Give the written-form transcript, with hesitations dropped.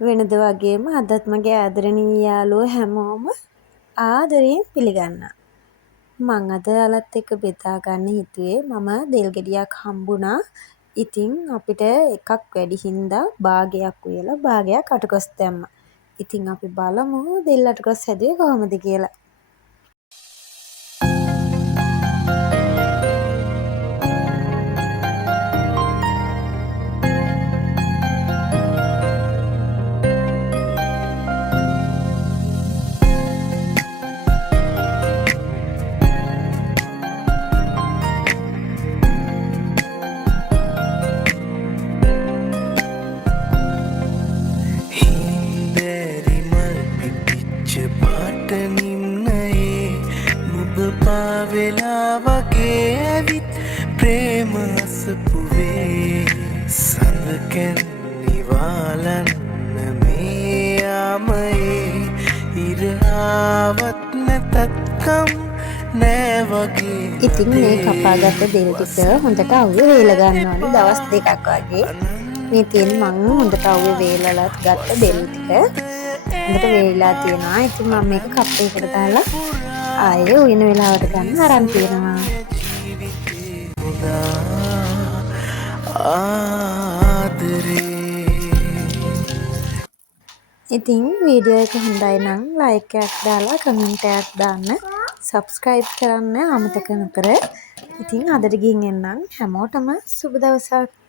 වෙනද වගේම අදත් මගේ ආදරණීය යාළුවෝ හැමෝම ආදරයෙන් පිළිගන්නවා. මං අද ඔයාලත් එක්ක බෙදා ගන්න හිතුවේ මම දෙල් ගෙඩියක් හම්බුණා. ඉතින් අපිට එකක් වැඩි හින්දා භාගයක් උයලා භාගයක් අටකොස් දැම්මා. ඉතින් අපි බලමු දෙල් අටකොස් හැදුවේ කොහොමද කියලා. හින්දෑරි මල් පිපිච්ච පාට නිම්නයේ නුඹ පාවෙලා වගේ ඇවිත් ප්‍රේම අසපුවේ සඳකැන් නිවාලන්න මේ යාමයේ ඉර ආවත් නැතත්කම් නෑ වගේ ඉතින් මේ කපාගත්ත දෙල් ටික හොඳට අවුවේ වේල ගන්න ඕනේ දවස් 2ක් වගේ. මේ තියෙන මං හොඳට අවුවේ වේලලත් ගත්ත දෙල් ටික. හොඳට වේලලා තියෙනවා. ඉතින් මම මේක කප් එකකට දාලා ආයේ උයන වෙලාවට ගන්න අරන් තියෙනවා. ඉතින් වීඩියෝ එක හොඳයි නම් ලයික් එකක් දාලා කමෙන්ට් එකක් දාන්න. සබ්ස්ක්‍රයිබ් කරන්න අමතක නොකර. ඉතින් අදට ගිහින් එන්නම්. හැමෝටම සුබ දවසක්.